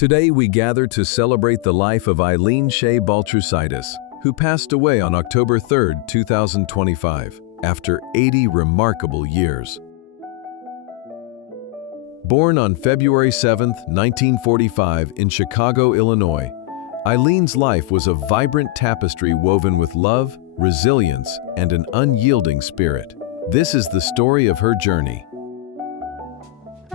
Today we gather to celebrate the life of Eileen Shea Baltrusaitis, who passed away on October 3, 2025, after 80 remarkable years. Born on February 7, 1945 in Chicago, Illinois, Eileen's life was a vibrant tapestry woven with love, resilience, and an unyielding spirit. This is the story of her journey.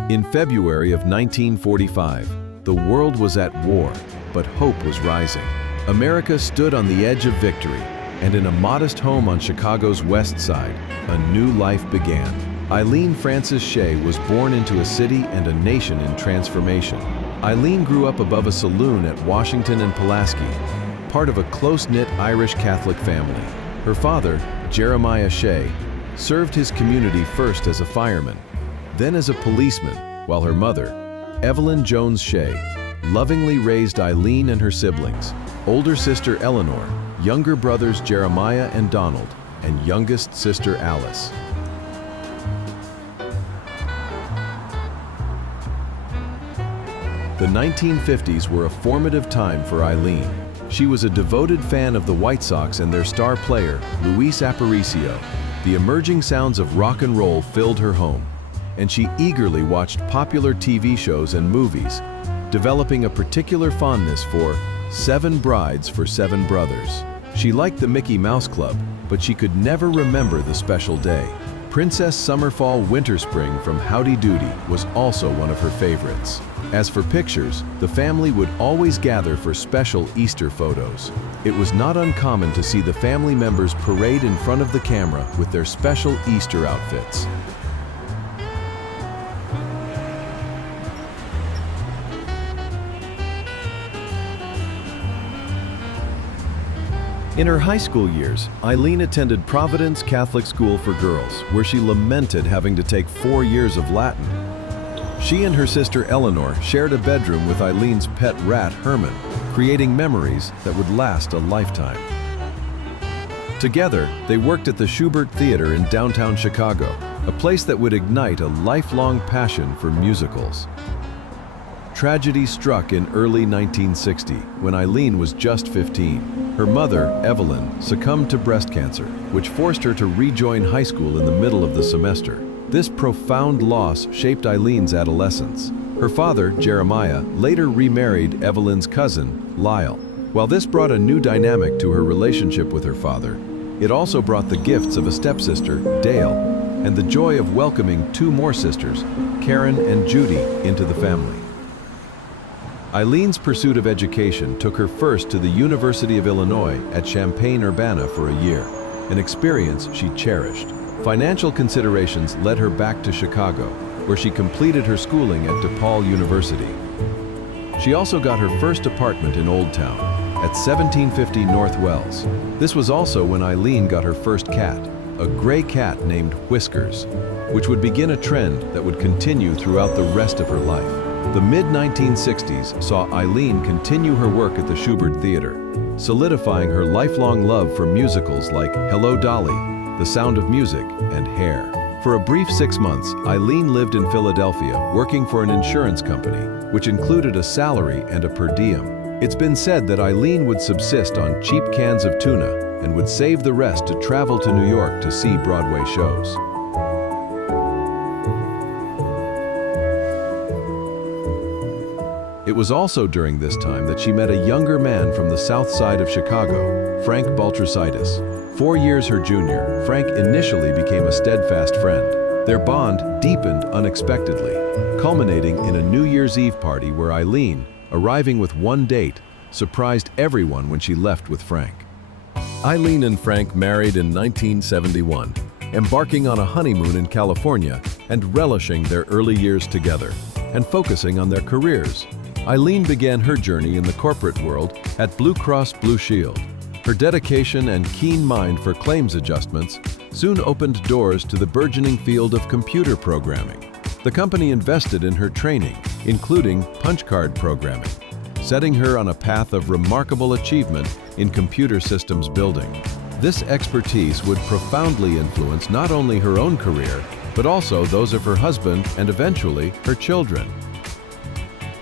In February of 1945, the world was at war, but hope was rising. America stood on the edge of victory, and in a modest home on Chicago's west side, a new life began. Eileen Frances Shea was born into a city and a nation in transformation. Eileen grew up above a saloon at Washington and Pulaski, part of a close-knit Irish Catholic family. Her father, Jeremiah Shea, served his community first as a fireman, then as a policeman, while her mother, Evelyn Jones Shea, lovingly raised Eileen and her siblings, older sister Eleanor, younger brothers Jeremiah and Donald, and youngest sister Alice. The 1950s were a formative time for Eileen. She was a devoted fan of the White Sox and their star player, Luis Aparicio. The emerging sounds of rock and roll filled her home, and she eagerly watched popular TV shows and movies, developing a particular fondness for Seven Brides for Seven Brothers. She liked the Mickey Mouse Club, but she could never remember the special day. Princess Summer Fall Winter Spring from Howdy Doody was also one of her favorites. As for pictures, the family would always gather for special Easter photos. It was not uncommon to see the family members parade in front of the camera with their special Easter outfits. In her high school years, Eileen attended Providence Catholic School for Girls, where she lamented having to take 4 years of Latin. She and her sister Eleanor shared a bedroom with Eileen's pet rat, Herman, creating memories that would last a lifetime. Together, they worked at the Schubert Theater in downtown Chicago, a place that would ignite a lifelong passion for musicals. Tragedy struck in early 1960 when Eileen was just 15. Her mother, Evelyn, succumbed to breast cancer, which forced her to rejoin high school in the middle of the semester. This profound loss shaped Eileen's adolescence. Her father, Jeremiah, later remarried Evelyn's cousin, Lyle. While this brought a new dynamic to her relationship with her father, it also brought the gifts of a stepsister, Dale, and the joy of welcoming 2 more sisters, Karen and Judy, into the family. Eileen's pursuit of education took her first to the University of Illinois at Champaign-Urbana for a year, an experience she cherished. Financial considerations led her back to Chicago, where she completed her schooling at DePaul University. She also got her first apartment in Old Town, at 1750 North Wells. This was also when Eileen got her first cat, a gray cat named Whiskers, which would begin a trend that would continue throughout the rest of her life. The mid-1960s saw Eileen continue her work at the Schubert Theater, solidifying her lifelong love for musicals like Hello, Dolly, The Sound of Music, and Hair. For a brief 6 months, Eileen lived in Philadelphia, working for an insurance company, which included a salary and a per diem. It's been said that Eileen would subsist on cheap cans of tuna and would save the rest to travel to New York to see Broadway shows. It was also during this time that she met a younger man from the south side of Chicago, Frank Baltrusaitis. 4 years her junior, Frank initially became a steadfast friend. Their bond deepened unexpectedly, culminating in a New Year's Eve party where Eileen, arriving with one date, surprised everyone when she left with Frank. Eileen and Frank married in 1971, embarking on a honeymoon in California and relishing their early years together and focusing on their careers. Eileen began her journey in the corporate world at Blue Cross Blue Shield. Her dedication and keen mind for claims adjustments soon opened doors to the burgeoning field of computer programming. The company invested in her training, including punch card programming, setting her on a path of remarkable achievement in computer systems building. This expertise would profoundly influence not only her own career, but also those of her husband and eventually her children.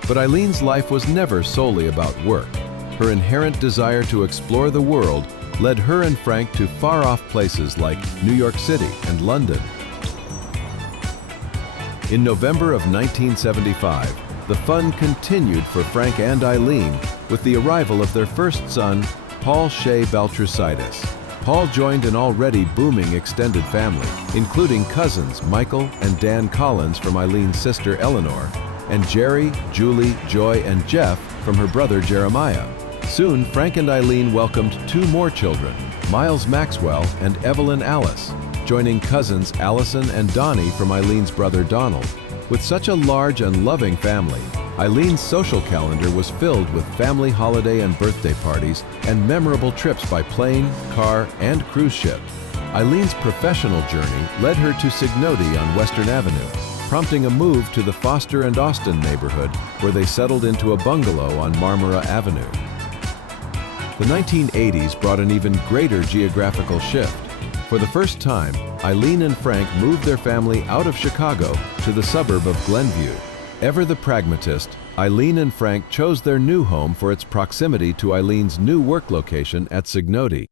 But Eileen's life was never solely about work. Her inherent desire to explore the world led her and Frank to far-off places like New York City and London. In November of 1975, the fun continued for Frank and Eileen with the arrival of their first son, Paul Shea Baltrusaitis. Paul joined an already booming extended family, including cousins Michael and Dan Collins from Eileen's sister Eleanor, and Jerry, Julie, Joy, and Jeff from her brother Jeremiah. Soon, Frank and Eileen welcomed two more children, Miles Maxwell and Evelyn Alice, joining cousins Allison and Donnie from Eileen's brother Donald. With such a large and loving family, Eileen's social calendar was filled with family holiday and birthday parties and memorable trips by plane, car, and cruise ship. Eileen's professional journey led her to Signoti on Western Avenue, prompting a move to the Foster and Austin neighborhood, where they settled into a bungalow on Marmara Avenue. The 1980s brought an even greater geographical shift. For the first time, Eileen and Frank moved their family out of Chicago to the suburb of Glenview. Ever the pragmatist, Eileen and Frank chose their new home for its proximity to Eileen's new work location at Signoti.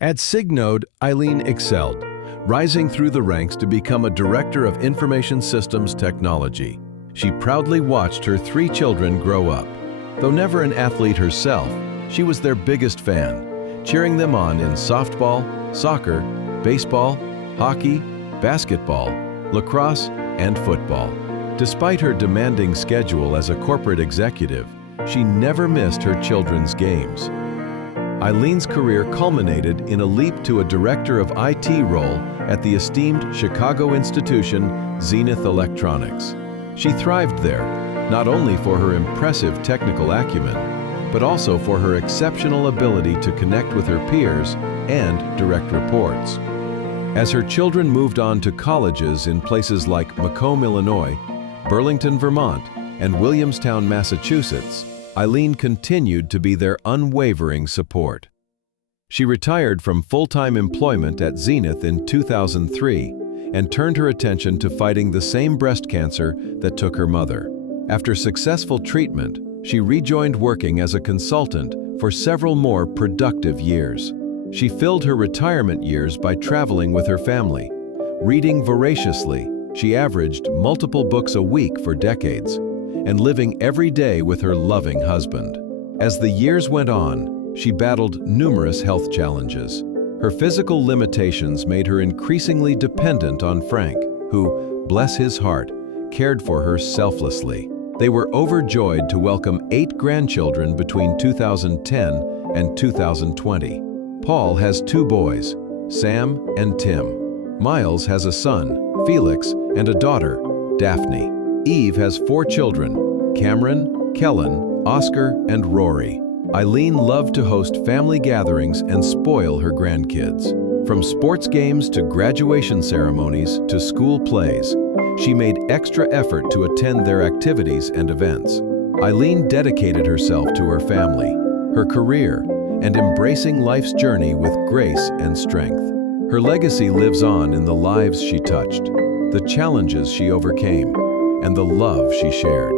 At Signode, Eileen excelled, rising through the ranks to become a director of information systems technology. She proudly watched her three children grow up. Though never an athlete herself, she was their biggest fan, cheering them on in softball, soccer, baseball, hockey, basketball, lacrosse, and football. Despite her demanding schedule as a corporate executive, she never missed her children's games. Eileen's career culminated in a leap to a director of IT role at the esteemed Chicago institution Zenith Electronics. She thrived there, not only for her impressive technical acumen, but also for her exceptional ability to connect with her peers and direct reports. As her children moved on to colleges in places like Macomb, Illinois, Burlington, Vermont, and Williamstown, Massachusetts, Eileen continued to be their unwavering support. She retired from full-time employment at Zenith in 2003 and turned her attention to fighting the same breast cancer that took her mother. After successful treatment, she rejoined working as a consultant for several more productive years. She filled her retirement years by traveling with her family. Reading voraciously, she averaged multiple books a week for decades, and living every day with her loving husband. As the years went on, she battled numerous health challenges. Her physical limitations made her increasingly dependent on Frank, who, bless his heart, cared for her selflessly. They were overjoyed to welcome 8 grandchildren between 2010 and 2020. Paul has 2 boys, Sam and Tim. Miles has a son, Felix, and a daughter, Daphne. Eve has 4 children, Cameron, Kellen, Oscar, and Rory. Eileen loved to host family gatherings and spoil her grandkids. From sports games to graduation ceremonies to school plays, she made extra effort to attend their activities and events. Eileen dedicated herself to her family, her career, and embracing life's journey with grace and strength. Her legacy lives on in the lives she touched, the challenges she overcame, and the love she shared.